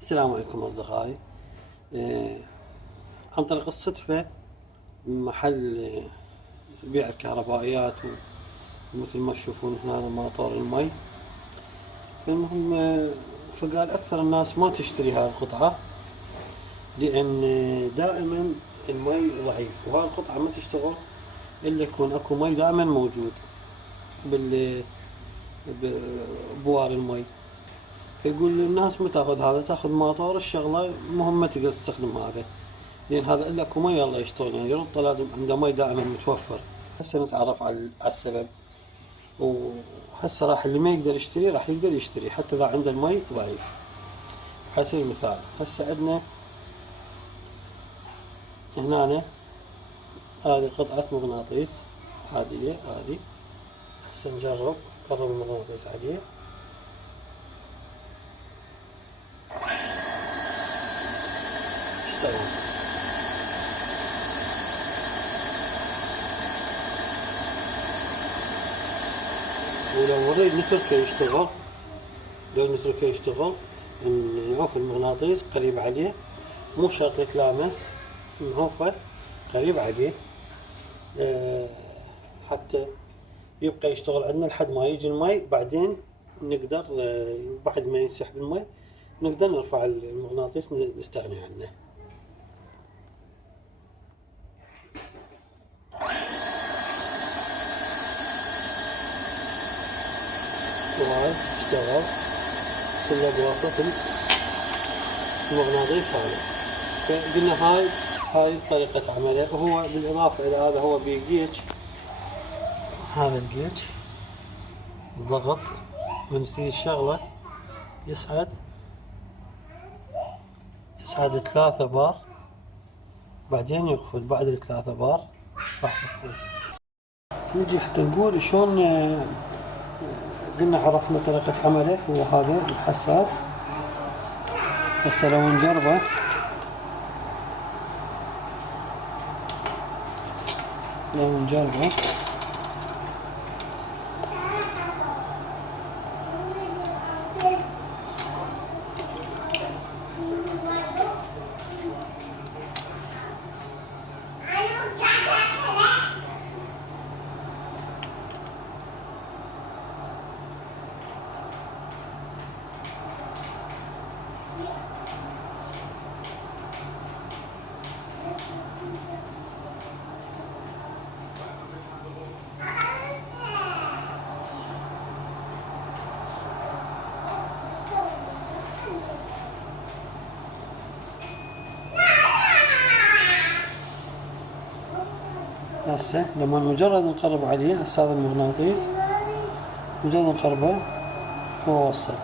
السلام عليكم أصدقائي. آه، عن طريق الصدفة محل بيع الكهربائيات ومثل ما تشوفون هنا ماطور المي. المهم فقال أكثر الناس ما تشتري هذه القطعة لأن دائما المي ضعيف، وهذه القطعة ما تشتغل إلا يكون أكو مي دائما موجود بال بوار المي. فيقول الناس ما تاخذ هذا، تاخذ ماطور الشغلة المهم ما تقدر تستخدم هذا، لأن هذا إلا أكو مي الله يشتغل، يعني يربطه لازم عنده مي دائما متوفر. هسه نتعرف على السبب، وهسه راح اللي ما يقدر يشتري راح يقدر يشتري حتى إذا عنده المي ضعيف. على سبيل المثال هسه عندنا هنا هذه قطعة مغناطيس عادية هذه. هسه نجرب نقرب المغناطيس عليه. اشتغل. ولو نريد نتركه يشتغل، لو نتركه يشتغل نعوف المغناطيس قريب عليه، مو شرط يتلامس، نعوفه قريب عليه حتى يبقى يشتغل عندنا لحد ما يجي المي. بعدين نقدر بعد ما ينسحب المي نقدر نرفع المغناطيس نستغني عنه. وهذا اشتغل كله بواسطة المغناطيس هذا. فقلنا هاي طريقة عمله. وهو بالإضافة إلى هذا هو بجيج، هذا الجيج ضغط من تريد الشغلة يصعد 3 بار، بعدين يقفل بعد ال3 بار راح يقفل. نجي حتى نقول شلون قلنا عرفنا طريقة عمله. هو هذا الحساس. هسه لو نجربه هسه لما مجرد نقرب عليه هسه هذا المغناطيس مجرد نقربه هو وصل.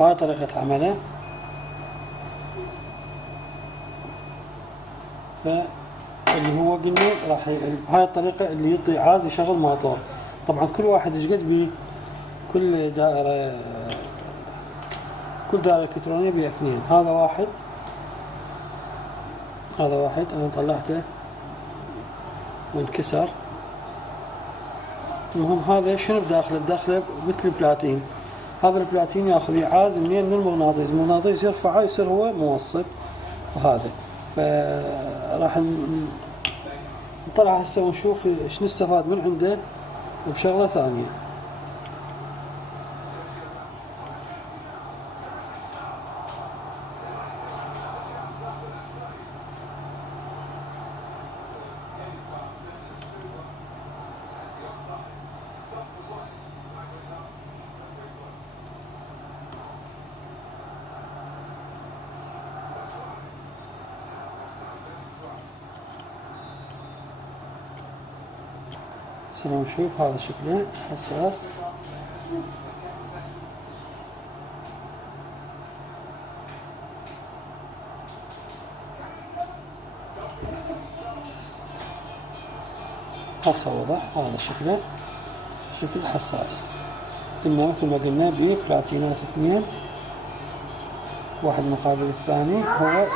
هاي طريقة عمله. فاللي هو قلنا راح بهاي الطريقة اللي يعطي عاز يشغل موتور. طبعا كل واحد ايش قد بيه، كل دائرة إلكترونية بيه 2. هذا واحد أنا طلعته وانكسر. المهم هذا شنو بداخله مثل بلاتين. هذا البلاتين ياخذ يعاز منين؟ من المغناطيس يرفعه يصير هو موصل. وهذا فراح نطلع هسه ونشوف ايش نستفاد من عنده بشغلة ثانية. نشوف هذا شكله حساس. هسه وضح هذا شكله شكل حساس. إما مثل ما قلنا ببلاتينات 2 واحد مقابل الثاني. هو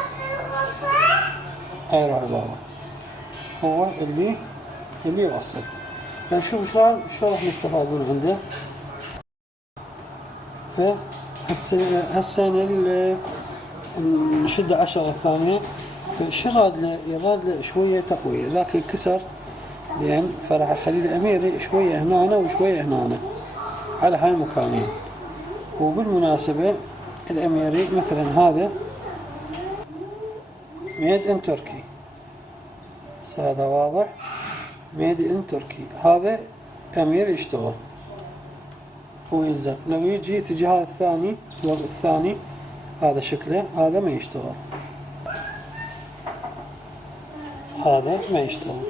غير عبارة هو اللي يوصل. فنشوف شلون راح نستفاد من عنده. هسه نشد 10 الثانية. فشو يراد له شوية تقوية، لكن كسر لأن فراح أخلي الأميري شوية هنا وشوية هنا على هاي المكانين. وبالمناسبة الأميري مثلا هذا ميد ان تركي، هذا واضح ميد ان تركي، هذا أمير يشتغل ويلزق. لو تجي هذا الثاني، الوضع الثاني هذا شكله، هذا ما يشتغل، هذا ما يشتغل،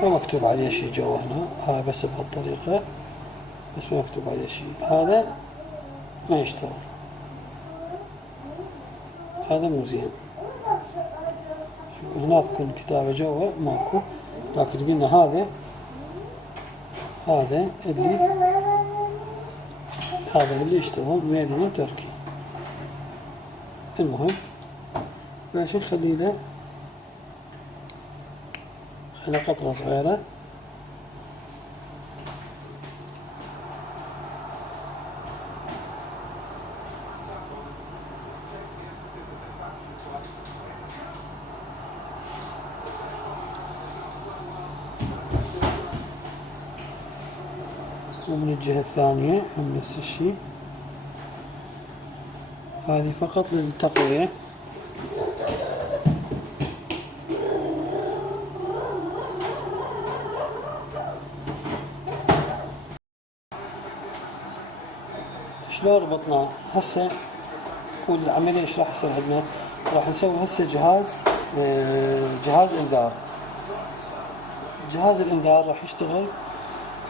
ما مكتوب عليه شيء جوا هنا، هذا بس بهالطريقة بس ما مكتوب عليه شيء، هذا ما يشتغل، هذا مو زين. هنا تكون كتابة جوا ماكو، لكن قلنا هذا اللي يشتغل ميد ان تركي. المهم باش نخلي له قطرة صغيرة. ومن الجهة الثانية هم نفس الشيء، هذه فقط للتقوية. شلون ربطناه هسه؟ والعملية ايش راح يصير عندنا؟ راح نسوي هسه جهاز انذار. جهاز الانذار راح يشتغل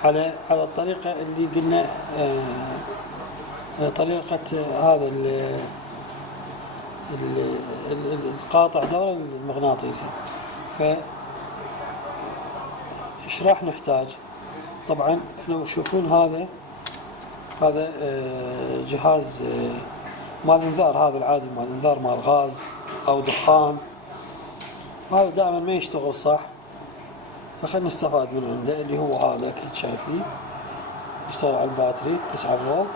على الطريقة اللي قلنا، طريقة هذا القاطع دورة المغناطيسي. ايش راح نحتاج؟ طبعا لو تشوفون هذا جهاز مال انذار، هذا العادي مال انذار مال غاز او دخان، وهذا دائما ما يشتغل صح. فخلنا نستفاد من عنده اللي هو هذا كل شايفين يشتغل على الباتري 9 فولت.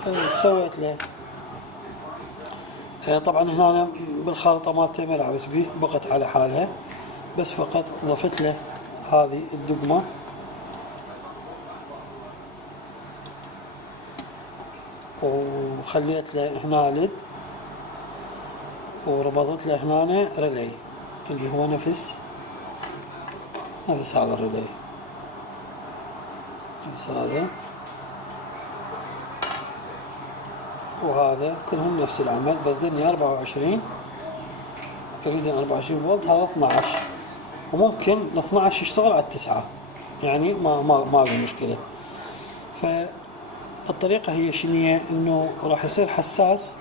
فسويت له طبعا هنا بالخلطة مالته ما لعبت به، بقت على حالها، بس فقط ضفت له هذه الدقمة وخليت له هنا ليد، وربطت له هنا ريلي اللي هو نفس هذا الريلي، نفس هذا وهذا كلهم نفس العمل، بس ذني 24 اريد 24 فولت، هذا 12، وممكن ال 12 يشتغل على 9، يعني ما له مشكلة. فالطريقة هي شنية؟ انه راح يصير حساس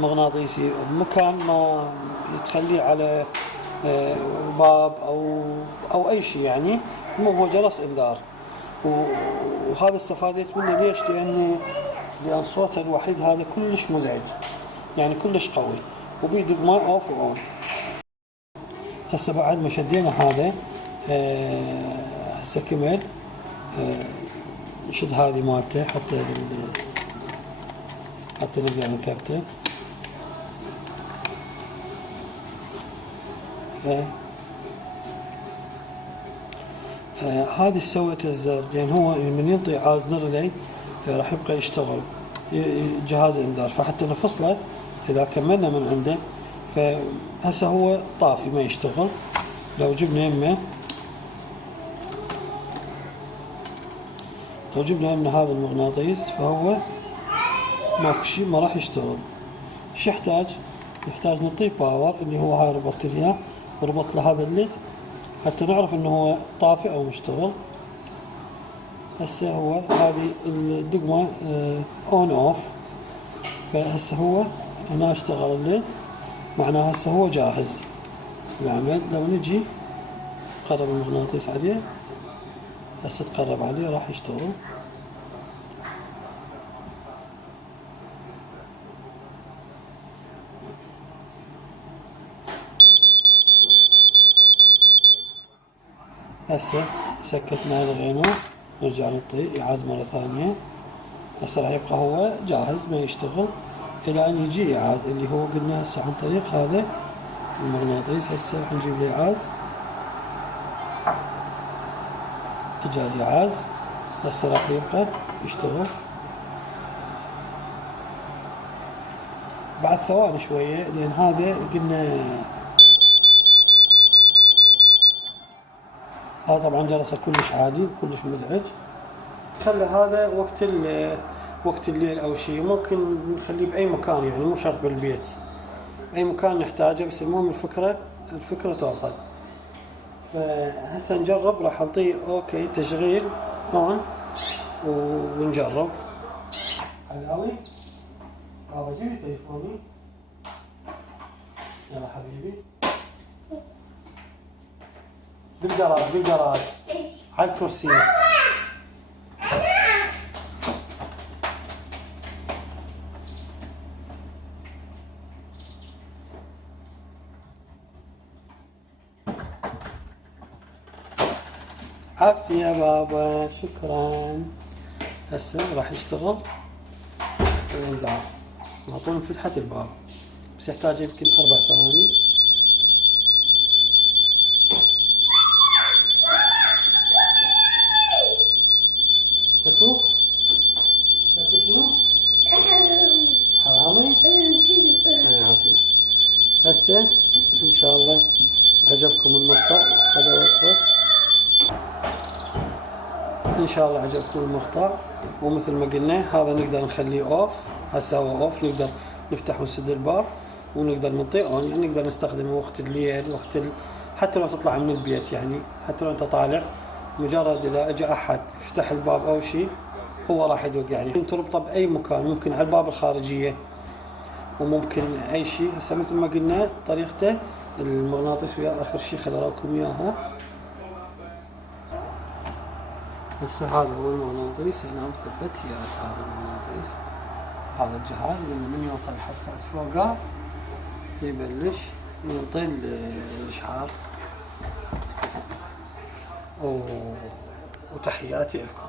مغناطيسي بمكان ما تخليه على باب او اي شيء، يعني مو هو جرس انذار. وهذا استفادت منه ليش؟ لان صوته الوحيد هذا كلش مزعج، يعني كلش قوي، وبيه دقمة اوف واون. هسه بعد ما شدينا هذا هسه كمل نشد هذه مالته حتى نرجع نثبته. هذه سويت الزر، لان هو من ينطي عاز ريلي راح يبقى يشتغل جهاز الانذار، فحتى نفصله اذا كملنا من عنده. فهسه هو طافي ما يشتغل، لو جبنا يمه هذا المغناطيس فهو ماكو شيء، ما راح يشتغل. شو يحتاج نعطيه باور، اللي هو هاي ربطت اياه وربط له هذا الليد حتى نعرف انه هو طافي او مشتغل. هسه هو هذه الدقمة اون اوف، فهسه هو هنا اشتغل الليد، معناه هسه هو جاهز للعمل. لو نجي قرب المغناطيس عليه، هسه تقرب عليه راح يشتغل. هسه سكتنا لغينا، نرجع نعطي إعادة مرة ثانية. هسه راح يبقى هو جاهز ما يشتغل الى ان يجي ايعاز اللي هو قلنا هسه عن طريق هذا المغناطيس. هسه راح نجيب الايعاز. اجا الايعاز هسه راح يبقى يشتغل بعد ثواني شوية، لان هذا قلنا هذا طبعا جرسه كلش عالي كلش مزعج. خلى هذا وقت الليل او شيء، ممكن نخليه باي مكان يعني مو شرط بالبيت، اي مكان نحتاجه، بس المهم الفكرة توصل. فهسه نجرب، راح نعطيه اوكي تشغيل اون ونجرب. علاوي بابا جيب لي تليفوني، يلا حبيبي بالجراج على الكرسي. عافية بابا، شكرا. هسه راح يشتغل وينذاع على طول. فتحت الباب بس يحتاج يمكن 4 ثواني. شكو شنو؟ حرامي؟ عافية. هسه ان شاء الله عجبكم المقطع. خلوا وقفه. ان شاء الله عجبكم المقطع، ومثل ما قلنا هذا نقدر نخليه اوف. هسه هو اوف، نقدر نفتح ونسد الباب ونقدر نعطيه اون، يعني نقدر نستخدمه وقت الليل، حتى لو تطلع من البيت، يعني حتى لو انت طالع مجرد اذا اجى احد يفتح الباب او شيء هو راح يدق. يعني تربطه باي مكان، ممكن على الباب الخارجيه وممكن اي شيء. هسه مثل ما قلنا طريقته المغناطيس ويا اخر شيء خليني اراكم اياها. هسه هذا هو المغناطيس، هنا مثبت يا هذا المغناطيس. هذا الجهاز من يوصل حساس فوقه يبلش ينطي الاشعار. وتحياتي لكم.